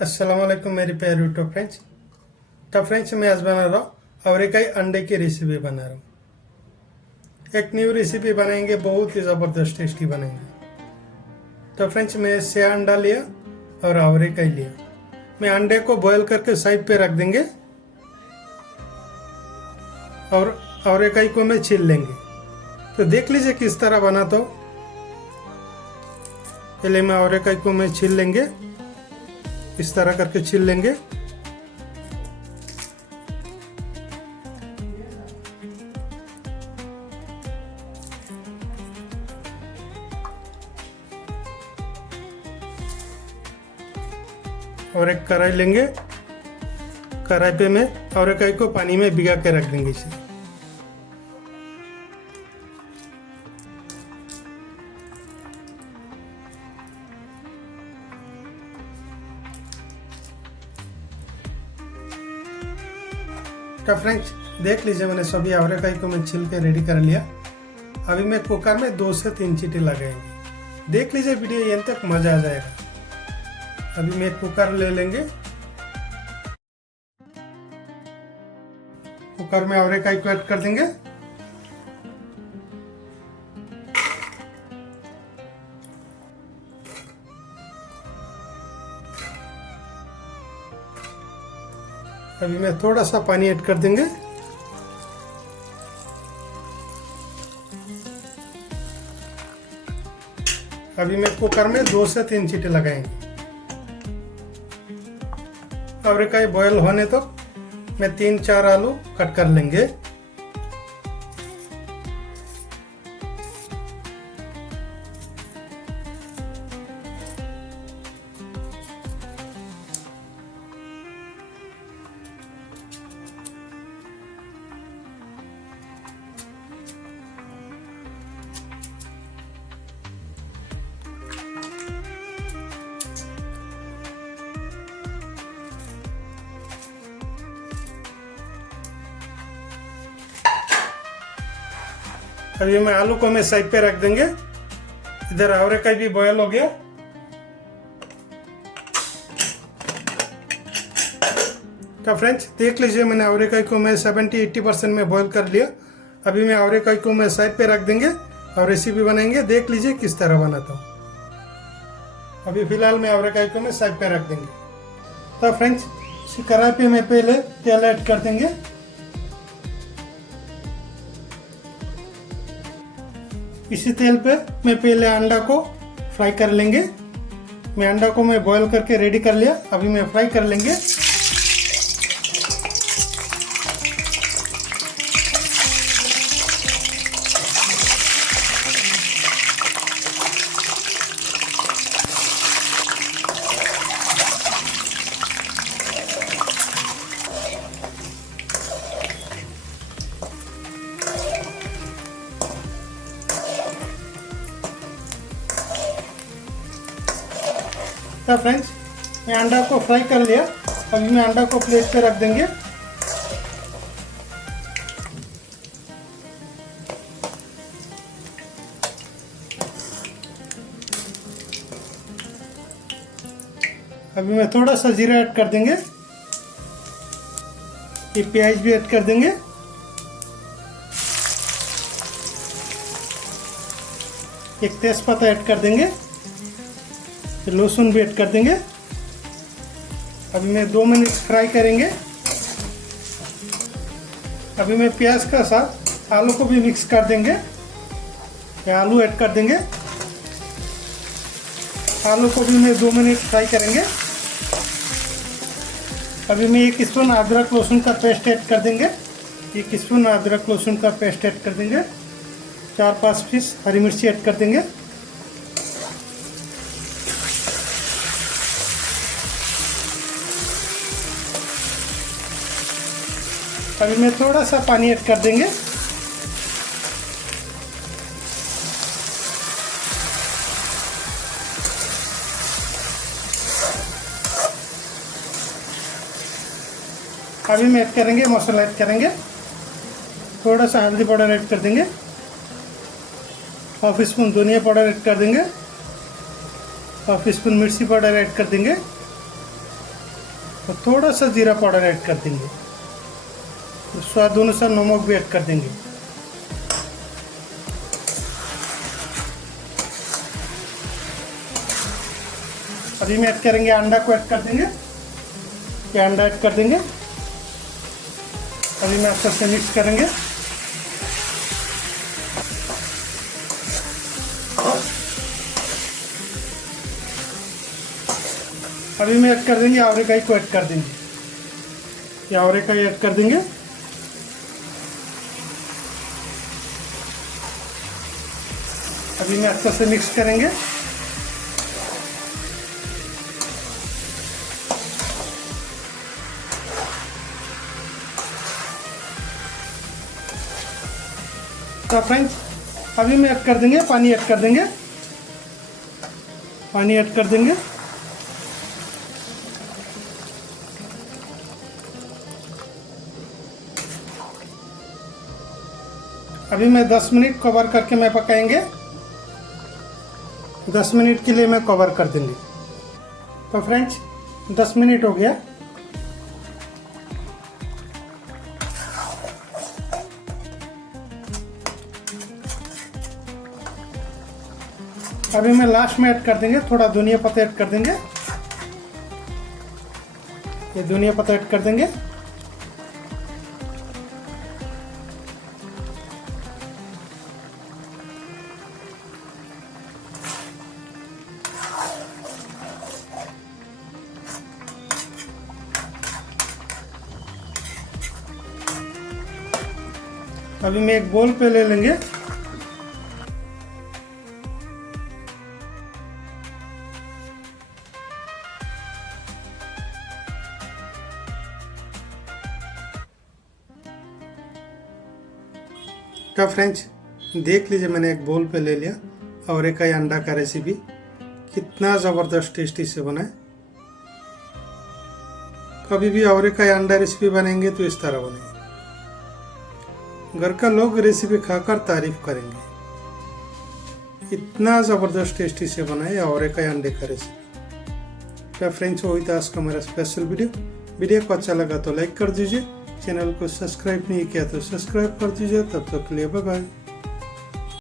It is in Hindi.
अस्सलाम वालेकुम मेरे प्यारे यूट्यूब फ्रेंड्स। तो फ्रेंड्स मैं आज बना रहा हूँ और एक अंडे की रेसिपी बना रहा हूँ। एक न्यू रेसिपी बनाएंगे, बहुत ही ज़बरदस्त टेस्टी बनेंगे। तो फ्रेंड्स मैं 6 अंडा लिया और अवरेकाई लिया। मैं अंडे को बॉयल करके साइड पे रख देंगे और अवरेकाई को मैं छील लेंगे। तो देख लीजिए किस तरह बना। तो पहले मैं अवरेकाई को मैं छील लेंगे, इस तरह करके छील लेंगे। और एक कढ़ाई लेंगे, कढ़ाई पे मैं अवरेकाई को पानी में भिगा के रख देंगे इसे। तो फ्रेंड्स देख लीजिए मैंने सभी अवरेकाई को मैं छील के रेडी कर लिया। अभी मैं कुकर में 2 से 3 सीटी लगाएंगे। देख लीजिए वीडियो एंड तक मजा आ जाएगा। अभी मैं कुकर ले लेंगे, कुकर में अवरेकाई को ऐड कर देंगे। अभी मैं थोड़ा सा पानी ऐड कर देंगे। अभी मैं कुकर में 2 से 3 सीटी लगाएंगे। अवरेकाई बॉयल होने तो मैं 3-4 आलू कट कर लेंगे। अभी मैं आलू को मैं साइड पे रख देंगे। इधर अवरेकाई भी बॉयल हो गया। तो फ्रेंड्स देख लीजिए मैंने अवरेकाई को मैं 70-80% में बॉयल कर लिया। अभी मैं अवरेकाई को मैं साइड पे रख देंगे और रेसिपी बनाएंगे। देख लीजिए किस तरह बनाता हूँ। अभी फिलहाल मैं अवरेकाई को मैं साइड पे रख देंगे। तो फ्रेंड्स कढ़ाई पे मैं पहले तेल ऐड कर देंगे। इसी तेल पे मैं पहले अंडा को फ्राई कर लेंगे। मैं अंडा को मैं बॉयल करके रेडी कर लिया। अभी मैं फ्राई कर लेंगे। तो फ्रेंड्स मैं अंडा को फ्राई कर लिया। अभी मैं अंडा को प्लेट पे रख देंगे। अभी मैं थोड़ा सा जीरा ऐड कर देंगे। ये प्याज भी ऐड कर देंगे। एक तेजपत्ता ऐड कर देंगे। लहसुन भी ऐड कर देंगे। अभी मैं 2 मिनट फ्राई करेंगे। अभी मैं प्याज का साथ आलू को भी मिक्स कर देंगे। या आलू ऐड कर देंगे। आलू को भी मैं 2 मिनट फ्राई करेंगे। अभी मैं 1 स्पून अदरक लहसुन का पेस्ट ऐड कर देंगे। 1 स्पून अदरक लहसुन का पेस्ट ऐड कर देंगे। 4-5 पीस हरी मिर्ची ऐड कर देंगे। अभी मैं थोड़ा सा पानी ऐड कर देंगे। अभी मैं ऐड करेंगे मसाला ऐड करेंगे। थोड़ा सा हल्दी पाउडर ऐड कर देंगे। हाफ स्पून धनिया पाउडर ऐड कर देंगे। हाफ स्पून मिर्ची पाउडर ऐड कर देंगे। तो थोड़ा सा जीरा पाउडर ऐड कर देंगे, स्वाद अनुसार नमक भी ऐड कर देंगे। अभी में ऐड करेंगे अंडा को ऐड कर देंगे, ये अंडा ऐड कर देंगे। अभी में अच्छे से मिक्स करेंगे। अभी में ऐड कर देंगे अवरेकाई को ऐड कर देंगे, ये अवरेकाई ऐड कर देंगे। अभी में अच्छे से मिक्स करेंगे। तो फ्रेंड्स अभी में ऐड कर देंगे पानी, ऐड कर देंगे पानी, ऐड कर देंगे। अभी मैं 10 मिनट कवर करके मैं पकाएंगे, 10 मिनट के लिए मैं कवर कर देंगे। तो फ्रेंड्स 10 मिनट हो गया। अभी मैं लास्ट में ऐड कर देंगे थोड़ा धनिया पत्ता ऐड कर देंगे, ये धनिया पत्ता ऐड कर देंगे। अभी मैं एक बोल पे ले लेंगे। तो फ्रेंड्स देख लीजिए, मैंने एक बोल पे ले लिया अवरेकाई अंडा का रेसिपी। कितना ज़बरदस्त टेस्टी से बना है। कभी भी अवरेकाई अंडा रेसिपी बनाएंगे तो इस तरह बनेगी, घर का लोग रेसिपी खाकर तारीफ करेंगे। इतना ज़बरदस्त टेस्टी से बना है अवरेकाई अंडे का रेसिपी। तो फ्रेंड्स वही था आज का मेरा स्पेशल वीडियो को अच्छा लगा तो लाइक कर दीजिए, चैनल को सब्सक्राइब नहीं किया तो सब्सक्राइब कर दीजिए। तब तक के लिए बाय बाय।